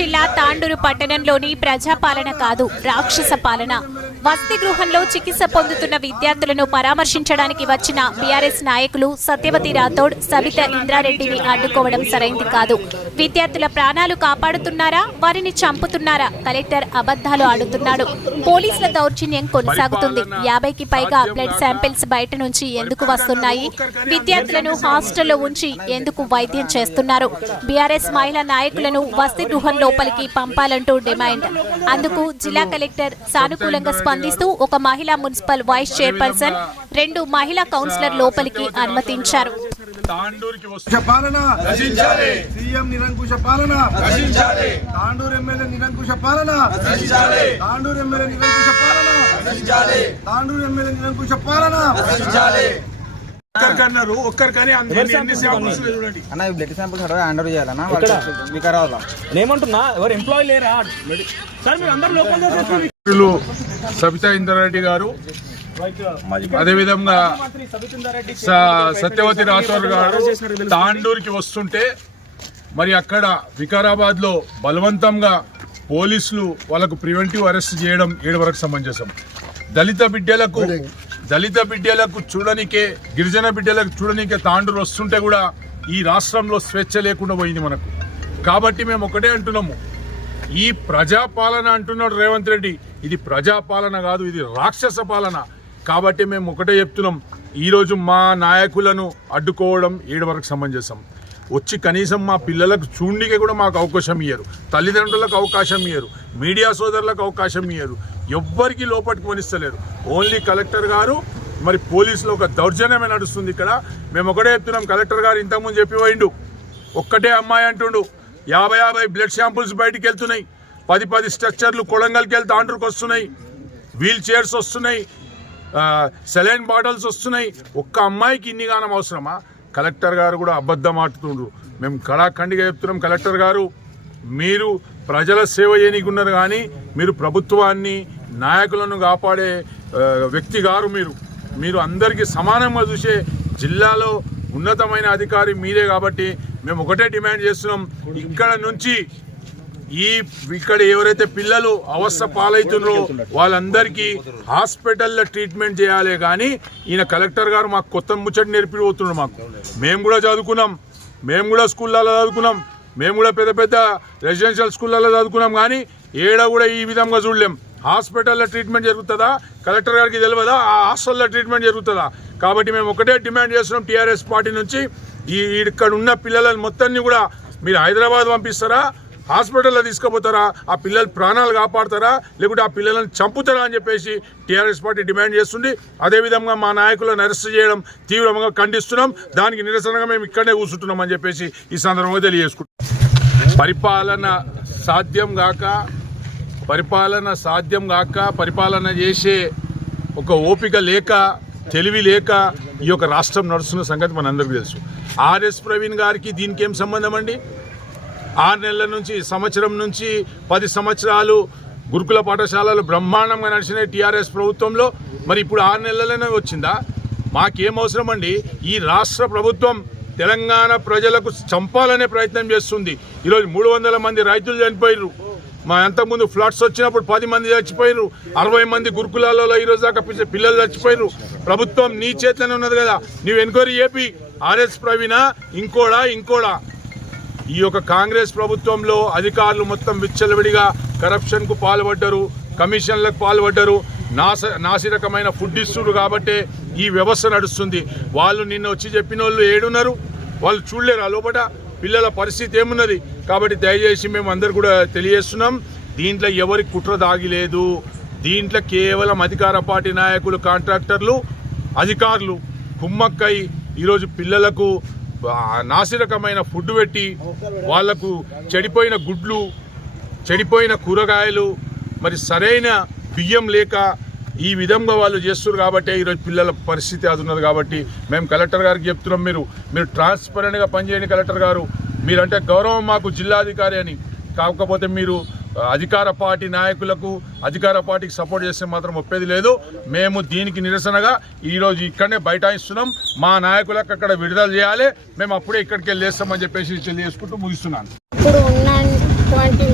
జిల్లా తాండూరు పట్టణంలోని ప్రజాపాలన కాదు రాక్షస పాలన. వసతి గృహంలో చికిత్స పొందుతున్న విద్యార్థులను పరామర్శించడానికి వచ్చిన బీఆర్ఎస్ నాయకులు సత్యవతి రాథోడ్ సవిత ఇంద్రారెడ్డిని అడ్డుకోవడం సరైంది కాదు. విద్యార్థుల ప్రాణాలు కాపాడుతున్నారా? వారిని చంపుతున్నారా? కలెక్టర్ అబద్ధాలు ఆడుతున్నాడు. పోలీసుల దౌర్జన్యం కొనసాగుతుంది. యాభైకి పైగా బ్లడ్ శాంపిల్స్ బయట నుంచి ఎందుకు వస్తున్నాయి? విద్యార్థులను హాస్టల్లో ఉంచి ఎందుకు వైద్యం చేస్తున్నారు? బీఆర్ఎస్ మహిళా నాయకులను వసతి గృహం లోపలికి పంపాలంటూ డిమాండ్. అందుకు జిల్లా కలెక్టర్ సానుకూలంగా స్పందిస్తూ ఒక మహిళా మున్సిపల్ వైస్ చైర్పర్సన్ రెండు మహిళా కౌన్సిలర్ లోపలికి అనుమతించారు. తాండూరుకి వస్తు నిరంకుశ పాలన నశించాలి సీఎం నిరంకుశ పాలన నశించాలి తాండూరు ఎమ్మెల్యే నిరంకుశ పాలన తాండూరు ఎమ్మెల్యే నిరంకుశ పాలన తాండూరు ఎమ్మెల్యే నిరంకుశ పాలన ఒక్కరికన్నారు ఒక్కరికని అందరినీ ఎన్ని శాంపుల్స్ చూడండి అన్న ఈ బ్లడ్ శాంపుల్స్ అడగా హ్యాండ్ ఓవర్ చేయాలన్నా వికారాబాద్ నేమంటున్నా ఎవరు ఎంప్లాయీ లేరా సార్ మీరు అందరు లోకల్ మిత్రులు సబితా ఇంద్రారెడ్డి గారు అదేవిధంగా సత్యవతి రాథోర్ గారు తాండూరుకి వస్తుంటే మరి అక్కడ వికారాబాద్లో బలవంతంగా పోలీసులు వాళ్ళకు ప్రివెంటివ్ అరెస్ట్ చేయడం ఏడు వరకు సమంజసం. దళిత బిడ్డలకు దళిత బిడ్డలకు చూడనికే గిరిజన బిడ్డలకు చూడనికే తాండూరు వస్తుంటే కూడా ఈ రాష్ట్రంలో స్వేచ్ఛ లేకుండా పోయింది మనకు. కాబట్టి మేము ఒకటే అంటున్నాము. ఈ ప్రజాపాలన అంటున్నాడు రేవంత్ రెడ్డి. ఇది ప్రజాపాలన కాదు ఇది రాక్షస పాలన. కాబట్టి మేము ఒకటే చెప్తున్నాం ఈరోజు మా నాయకులను అడ్డుకోవడం ఏడు వరకు సమంజసం. వచ్చి కనీసం మా పిల్లలకు చూండికి కూడా మాకు అవకాశం ఇయ్యరు. తల్లిదండ్రులకు అవకాశం ఇయ్యరు. మీడియా సోదరులకు అవకాశం ఇయ్యరు. ఎవ్వరికి లోపలికి కొనిస్తలేరు ఓన్లీ కలెక్టర్ గారు మరి పోలీసులు ఒక దౌర్జన్యమే నడుస్తుంది ఇక్కడ. మేము ఒకటే చెప్తున్నాం కలెక్టర్ గారు ఇంతకుముందు చెప్పి పోయిండు. ఒక్కటే అమ్మాయి అంటుండు యాభై యాభై బ్లడ్ శాంపుల్స్ బయటికి వెళ్తున్నాయి. పది పది స్ట్రక్చర్లు కొడంగల్కి వెళ్తే ఆండ్రుకు వస్తున్నాయి వీల్ చైర్స్ వస్తున్నాయి. సెలైన్ బాటిల్స్ వస్తున్నాయి. ఒక్క అమ్మాయికి ఇన్ని గానం అవసరమా? కలెక్టర్ గారు కూడా అబద్ధం ఆడుతుండ్రు. మేము కళాఖండిగా చెప్తున్నాం కలెక్టర్ గారు. మీరు ప్రజల సేవ చేయనీకున్నారు కానీ మీరు ప్రభుత్వాన్ని నాయకులను కాపాడే వ్యక్తి గారు మీరు. మీరు అందరికీ సమానంగా చూసే జిల్లాలో ఉన్నతమైన అధికారి మీరే కాబట్టి మేము ఒకటే డిమాండ్ చేస్తున్నాం. ఇక్కడ నుంచి ఈ ఇక్కడ ఎవరైతే పిల్లలు అవస్థ పాలవుతున్నారో వాళ్ళందరికీ హాస్పిటల్లో ట్రీట్మెంట్ చేయాలి కానీ ఈయన కలెక్టర్ గారు మాకు కొత్త ముచ్చట నేర్పిపోతున్నాడు మాకు. మేము కూడా చదువుకున్నాం. మేము కూడా స్కూళ్ళలో చదువుకున్నాం. మేము కూడా పెద్ద పెద్ద రెసిడెన్షియల్ స్కూళ్ళలో చదువుకున్నాం కానీ ఏడ కూడా ఈ విధంగా చూడలేం. హాస్పిటల్లో ట్రీట్మెంట్ జరుగుతుందా? కలెక్టర్ గారికి తెలియదా ఆ హాస్టల్లో ట్రీట్మెంట్ జరుగుతుందా? కాబట్టి మేము ఒకటే డిమాండ్ చేస్తున్నాం టీఆర్ఎస్ పార్టీ నుంచి. ఈ ఇక్కడ ఉన్న పిల్లలను మొత్తాన్ని కూడా మీరు హైదరాబాద్ పంపిస్తారా? హాస్పిటల్లో తీసుకుపోతారా? ఆ పిల్లల ప్రాణాలు కాపాడతారా? లేకుంటే ఆ పిల్లలను చంపుతారా అని చెప్పేసి టీఆర్ఎస్ పార్టీ డిమాండ్ చేస్తుంది. అదేవిధంగా మా నాయకులను అరెస్ట్ చేయడం తీవ్రంగా ఖండిస్తున్నాం. దానికి నిరసనగా మేము ఇక్కడనే కూర్చుంటున్నాం అని చెప్పేసి ఈ సందర్భంగా తెలియజేసుకుంటాం పరిపాలన సాధ్యం కాక పరిపాలన సాధ్యం కాక పరిపాలన చేసే ఒక ఓపిక లేక తెలివి లేక ఈ యొక్క రాష్ట్రం నడుస్తున్న సంగతి మనందరికీ తెలుసు. ఆర్ఎస్ ప్రవీణ్ గారికి దీనికి ఏం సంబంధం అండి? ఆరు నెలల నుంచి సంవత్సరం నుంచి పది సంవత్సరాలు గురుకుల పాఠశాలలు బ్రహ్మాండంగా నడిచిన టీఆర్ఎస్ ప్రభుత్వంలో. మరి ఇప్పుడు ఆరు నెలలనే వచ్చిందా? మాకేం అవసరం అండి? ఈ రాష్ట్ర ప్రభుత్వం తెలంగాణ ప్రజలకు చంపాలనే ప్రయత్నం చేస్తుంది. ఈరోజు మూడు వందల మంది రైతులు చనిపోయారు మా ఎంతకుముందు ఫ్లడ్స్ వచ్చినప్పుడు పది మంది చచ్చిపోయారు అరవై మంది గురుకులాలలో ఈరోజు దాకా పిల్లలు చచ్చిపోయారు ప్రభుత్వం నీ చేతిలోనే ఉన్నది కదా. నీవు ఎంక్వైరీ చేపి. ఆర్ఎస్ ప్రవీణ ఇంకోడా ఇంకోడా? ఈ యొక్క కాంగ్రెస్ ప్రభుత్వంలో అధికారులు మొత్తం విచ్చలవిడిగా కరప్షన్కు పాల్పడ్డరు కమిషన్లకు పాల్పడ్డరు. నాస నాసిరకమైన ఫుడ్ ఇస్తున్నారు కాబట్టే ఈ వ్యవస్థ నడుస్తుంది. వాళ్ళు నిన్న వచ్చి చెప్పిన వాళ్ళు ఏడున్నారు. వాళ్ళు చూడలేరు ఆ లోపల పిల్లల పరిస్థితి ఏమున్నది? కాబట్టి దయచేసి మేము అందరు కూడా తెలియజేస్తున్నాం. దీంట్లో ఎవరి కుట్ర దాగిలేదు దీంట్లో కేవలం అధికార పార్టీ నాయకులు కాంట్రాక్టర్లు అధికారులు. కుమ్మక్కై ఈరోజు పిల్లలకు నాసిరకమైన ఫుడ్ పెట్టి వాళ్ళకు చెడిపోయిన గుడ్లు చెడిపోయిన కూరగాయలు మరి సరైన బియ్యం లేక ఈ విధంగా వాళ్ళు చేస్తున్నారు కాబట్టి ఈరోజు పిల్లల పరిస్థితి అది ఉన్నది కాబట్టి మేము కలెక్టర్ గారికి చెప్తున్నాం మీరు మీరు ట్రాన్స్పరెంట్గా పనిచేయండి కలెక్టర్ గారు. మీరంటే గౌరవం మాకు జిల్లాధికారి అని. కాకపోతే మీరు అధికార పార్టీ నాయకులకు అధికార పార్టీకి సపోర్ట్ చేస్తే మాత్రం ఒప్పేది లేదు. మేము దీనికి నిరసనగా ఈరోజు ఇక్కడనే బైఠాయిస్తున్నాం. మా నాయకులకు అక్కడ విడుదల చేయాలి. మేము అప్పుడే ఇక్కడికి వెళ్ళి వేస్తామని చెప్పేసి తెలియజేసుకుంటూ ముగిస్తున్నాను. ఇప్పుడు ఉన్నటువంటి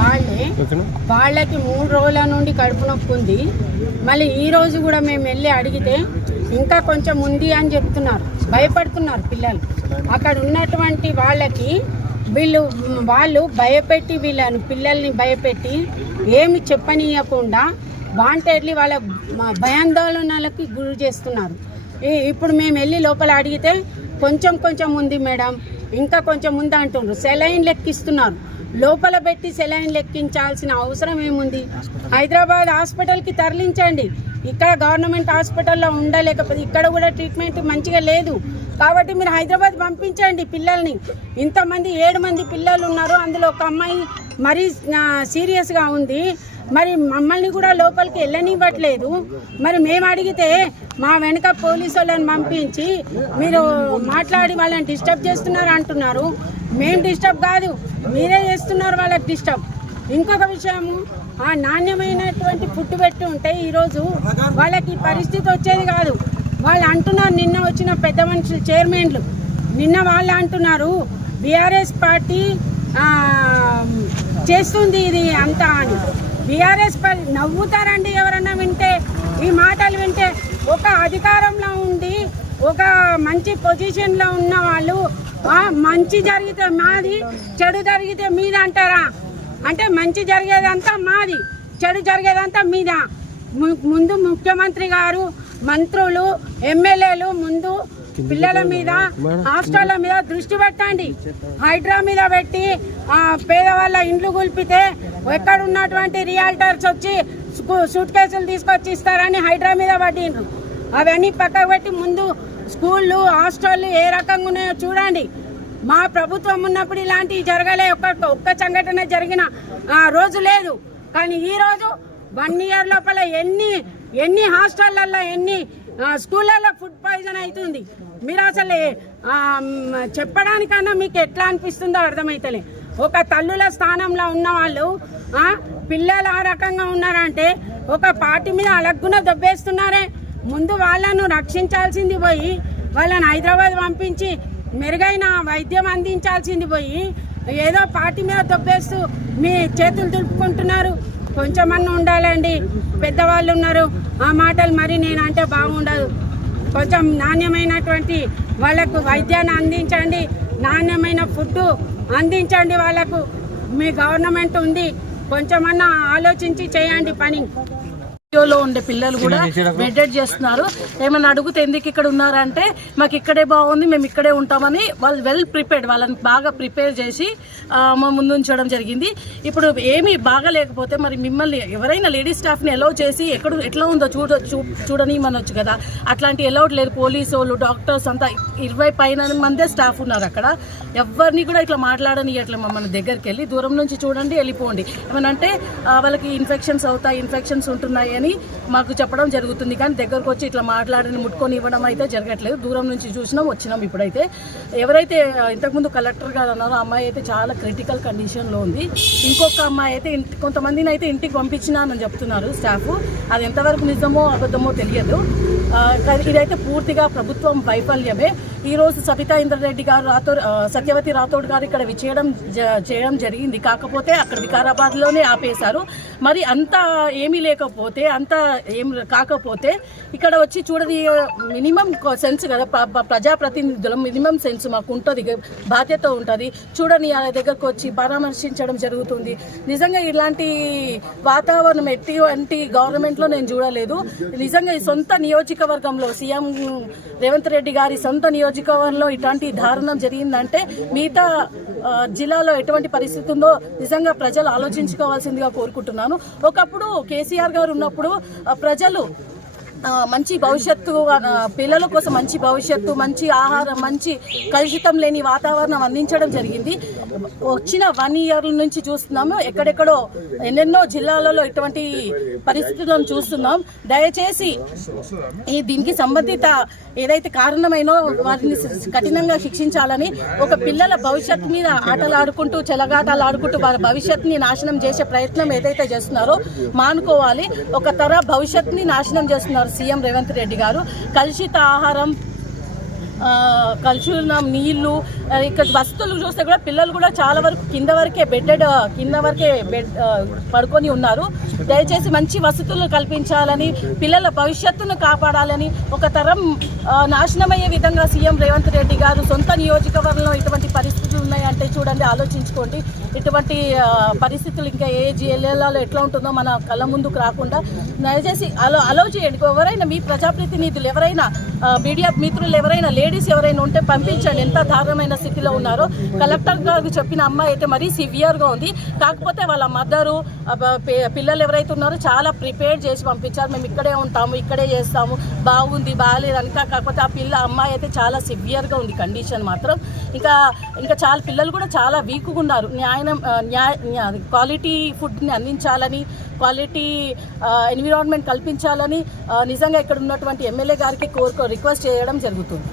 వాళ్ళే వాళ్ళకి మూడు రోజుల నుండి కడుపు నొప్పి ఉంది. మళ్ళీ ఈ రోజు కూడా మేము వెళ్ళి అడిగితే ఇంకా కొంచెం ఉంది అని చెప్తున్నారు. భయపడుతున్నారు పిల్లలు. అక్కడ ఉన్నటువంటి వాళ్ళకి వీళ్ళు వాళ్ళు భయపెట్టి వీళ్ళను పిల్లల్ని భయపెట్టి ఏమి చెప్పనీయకుండా వాంటెడ్లీ వాళ్ళ భయాందోళనలకి గురి చేస్తున్నారు. ఇప్పుడు మేము వెళ్ళి లోపల అడిగితే కొంచెం కొంచెం ఉంది మేడం ఇంకా కొంచెం ఉంది అంటుండ్రు. సెలైన్ లెక్కిస్తున్నారు. లోపల పెట్టి సెలైన్ లెక్కించాల్సిన అవసరం ఏముంది? హైదరాబాద్ హాస్పిటల్కి తరలించండి. ఇక్కడ గవర్నమెంట్ హాస్పిటల్లో ఉండలేకపోతే ఇక్కడ కూడా ట్రీట్మెంట్ మంచిగా లేదు. కాబట్టి మీరు హైదరాబాద్ పంపించండి పిల్లల్ని. ఇంతమంది ఏడు మంది పిల్లలు ఉన్నారు. అందులో ఒక అమ్మాయి మరీ సీరియస్గా ఉంది. మరి మమ్మల్ని కూడా లోపలికి వెళ్ళనివ్వట్లేదు. మరి మేము అడిగితే మా వెనక పోలీసు వాళ్ళని పంపించి మీరు మాట్లాడి వాళ్ళని డిస్టర్బ్ చేస్తున్నారు అంటున్నారు. మేము డిస్టర్బ్ కాదు మీరే చేస్తున్నారు వాళ్ళకి డిస్టర్బ్ ఇంకొక విషయము ఆ నాణ్యమైనటువంటి ఫుడ్ పెట్టి ఉంటే ఈరోజు వాళ్ళకి పరిస్థితి వచ్చేది కాదు. వాళ్ళు అంటున్నారు నిన్న వచ్చిన పెద్ద మనుషులు చైర్మన్లు. నిన్న వాళ్ళు అంటున్నారు బీఆర్ఎస్ పార్టీ చేస్తుంది ఇది అంతా అని. బీఆర్ఎస్ పార్టీ నవ్వుతారండి ఎవరన్నా వింటే ఈ మాటలు వింటే. ఒక అధికారంలో ఉండి ఒక మంచి పొజిషన్లో ఉన్న వాళ్ళు మంచి జరిగితే మాది చెడు జరిగితే మీద అంటారా? అంటే మంచి జరిగేదంతా మాది చెడు జరిగేదంతా మీద? ము- ముందు ముఖ్యమంత్రి గారు మంత్రులు ఎమ్మెల్యేలు ముందు పిల్లల మీద హాస్టళ్ళ మీద దృష్టి పెట్టండి. హైడ్రా మీద పెట్టి ఆ, పేదవాళ్ళ ఇండ్లు కూల్పితే ఎక్కడ ఉన్నటువంటి రియాల్టర్స్ వచ్చి సూట్ కేసులు తీసుకొచ్చి ఇస్తారని హైడ్రా మీద పట్టిండ్రు అవన్నీ పక్కకు పెట్టి ముందు స్కూళ్ళు హాస్టళ్ళు ఏ రకంగా ఉన్నాయో చూడండి. మా ప్రభుత్వం ఉన్నప్పుడు ఇలాంటివి జరగలే. ఒక్క ఒక్క సంఘటన జరిగిన ఆ, రోజు లేదు. కానీ ఈ రోజు వన్ ఇయర్ లోపల ఎన్ని ఎన్ని హాస్టళ్ళల్లో ఎన్ని స్కూళ్ళల్లో ఫుడ్ పాయిజన్ అవుతుంది? మీరు అసలు చెప్పడానికన్నా మీకు ఎట్లా అనిపిస్తుందో అర్థమవుతలే ఒక తల్లుల స్థానంలో ఉన్న వాళ్ళు పిల్లలు ఆ రకంగా ఉన్నారంటే ఒక పార్టీ మీద అలగ్గున దొబ్బేస్తున్నారే. ముందు వాళ్ళను రక్షించాల్సింది పోయి వాళ్ళని హైదరాబాద్ పంపించి మెరుగైన వైద్యం అందించాల్సింది పోయి ఏదో పార్టీ మీద దొబ్బేస్తూ మీ చేతులు దులుపుకుంటున్నారు. కొంచెమన్నా ఉండాలండి. పెద్దవాళ్ళు ఉన్నారు. ఆ మాటలు మరి నేను అంటే బాగుండదు. కొంచెం నాణ్యమైనటువంటి వాళ్ళకు వైద్యాన్ని అందించండి. నాణ్యమైన ఫుడ్ అందించండి వాళ్ళకు. మీ గవర్నమెంట్ ఉంది. కొంచెమన్నా ఆలోచించి చేయండి పని. లో ఉండే పిల్లలు కూడా మెడిటేట్ చేస్తున్నారు. ఏమన్నా అడిగితే ఎందుకు ఇక్కడ ఉన్నారంటే మాకు ఇక్కడే బాగుంది మేము ఇక్కడే ఉంటామని వాళ్ళు వెల్ ప్రిపేర్డ్ వాళ్ళని బాగా ప్రిపేర్ చేసి మా ముందు ఉంచడం జరిగింది. ఇప్పుడు ఏమీ బాగా లేకపోతే మరి మిమ్మల్ని ఎవరైనా లేడీస్ స్టాఫ్ని ఎలౌ చేసి ఎక్కడ ఎట్లా ఉందో చూడ చూడని మనొచ్చు కదా. అట్లాంటి ఎలౌట్ లేదు. పోలీసు వాళ్ళు డాక్టర్స్ అంతా ఇరవై పైన మందే స్టాఫ్ ఉన్నారు అక్కడ. ఎవరిని కూడా ఇట్లా మాట్లాడని ఇట్లా మమ్మల్ని దగ్గరికి వెళ్ళి దూరం నుంచి చూడండి వెళ్ళిపోండి. ఏమనంటే వాళ్ళకి ఇన్ఫెక్షన్స్ అవుతాయి ఇన్ఫెక్షన్స్ ఉంటున్నాయి అని మాకు చెప్పడం జరుగుతుంది కానీ దగ్గరకు వచ్చి ఇట్లా మాట్లాడని ముట్టుకొని ఇవ్వడం అయితే జరగట్లేదు. దూరం నుంచి చూసినాం వచ్చినాం ఇప్పుడైతే. ఎవరైతే ఇంతకుముందు కలెక్టర్ గారు అన్నారో అమ్మాయి అయితే చాలా క్రిటికల్ కండిషన్లో ఉంది. ఇంకొక అమ్మాయి అయితే ఇంటి కొంతమందిని అయితే ఇంటికి పంపించినానని చెప్తున్నారు స్టాఫ్ అది ఎంతవరకు నిజమో అబద్ధమో తెలియదు. ఇదైతే పూర్తిగా ప్రభుత్వం వైఫల్యమే. ఈరోజు సబితా ఇంద్రారెడ్డి గారు రాథోడ్ సత్యవతి రాథోడ్ గారు ఇక్కడ విచేయడం జ- చేయడం జరిగింది. కాకపోతే అక్కడ వికారాబాద్లోనే ఆపేశారు. మరి అంత ఏమీ లేకపోతే అంత ఏం కాకపోతే ఇక్కడ వచ్చి చూడది మినిమం సెన్స్ కదా ప్రజాప్రతినిధుల మినిమం సెన్స్ మాకు ఉంటుంది బాధ్యత ఉంటుంది. చూడని ఆ దగ్గరకు వచ్చి పరామర్శించడం జరుగుతుంది. నిజంగా ఇలాంటి వాతావరణం ఎటువంటి గవర్నమెంట్లో నేను చూడలేదు. నిజంగా ఈ సొంత నియోజకవర్గంలో సీఎం రేవంత్ రెడ్డి గారి సొంత నియోజకవర్గంలో ఇట్లాంటి దారుణం జరిగిందంటే మిగతా జిల్లాలో ఎటువంటి పరిస్థితి ఉందో నిజంగా ప్రజలు ఆలోచించుకోవాల్సిందిగా కోరుకుంటున్నాను. ఒకప్పుడు కేసీఆర్ గారు ఉన్నప్పుడు ప్రజలు ఆ, మంచి భవిష్యత్తు పిల్లల కోసం మంచి భవిష్యత్తు మంచి ఆహారం మంచి కలుషితం లేని వాతావరణం అందించడం జరిగింది. వచ్చిన వన్ ఇయర్ నుంచి చూస్తున్నాము. ఎక్కడెక్కడో ఎన్నెన్నో జిల్లాలలో ఇటువంటి పరిస్థితులను చూస్తున్నాం. దయచేసి ఈ దీనికి సంబంధిత ఏదైతే కారణమైనో వారిని కఠినంగా శిక్షించాలని ఒక పిల్లల భవిష్యత్తు మీద ఆటలు ఆడుకుంటూ చెలగాటలు ఆడుకుంటూ వారి భవిష్యత్తుని నాశనం చేసే ప్రయత్నం ఏదైతే చేస్తున్నారో మానుకోవాలి. ఒక తర భవిష్యత్తుని నాశనం చేస్తున్నారు. సీఎం రేవంత్ రెడ్డి గారు. కలుషిత ఆహారం ఆ, కలుషిత నీళ్ళు ఇక్కడ వసతులు చూస్తే కూడా పిల్లలు కూడా చాలా వరకు కింద వరకే బెడ్డెడ్ కింద వరకే బెడ్ పడుకొని ఉన్నారు. దయచేసి మంచి వసతులు కల్పించాలని పిల్లల భవిష్యత్తును కాపాడాలని ఒక తరం నాశనమయ్యే విధంగా సీఎం రేవంత్ రెడ్డి గారు సొంత నియోజకవర్గంలో ఇటువంటి పరిస్థితులు ఉన్నాయంటే చూడండి ఆలోచించుకోండి. ఇటువంటి పరిస్థితులు ఇంకా ఏ జిల్లాలో ఎట్లా ఉంటుందో మన కళ్ళ ముందుకు రాకుండా దయచేసి అలో అలో చేయండి. ఎవరైనా మీ ప్రజాప్రతినిధులు ఎవరైనా మీడియా మిత్రులు ఎవరైనా లేడీస్ ఎవరైనా ఉంటే పంపించండి. ఎంత దారుణమైన స్థితిలో ఉన్నారో. కలెక్టర్ గారు చెప్పిన అమ్మాయి అయితే మరీ సివియర్గా ఉంది. కాకపోతే వాళ్ళ మదరు పిల్లలు ఎవరైతే ఉన్నారో చాలా ప్రిపేర్ చేసి పంపించారు. మేము ఇక్కడే ఉంటాము ఇక్కడే చేస్తాము. బాగుంది బాగాలేదని కాకపోతే ఆ పిల్ల అమ్మాయి అయితే చాలా సివియర్గా ఉంది కండిషన్ మాత్రం. ఇంకా ఇంకా చాలా పిల్లలు కూడా చాలా వీక్గా ఉన్నారు. న్యాయం న్యాయ క్వాలిటీ ఫుడ్ని అందించాలని క్వాలిటీ ఎన్విరాన్మెంట్ కల్పించాలని నిజంగా ఇక్కడ ఉన్నటువంటి ఎమ్మెల్యే గారికి కోరుకో రిక్వెస్ట్ చేయడం జరుగుతుంది.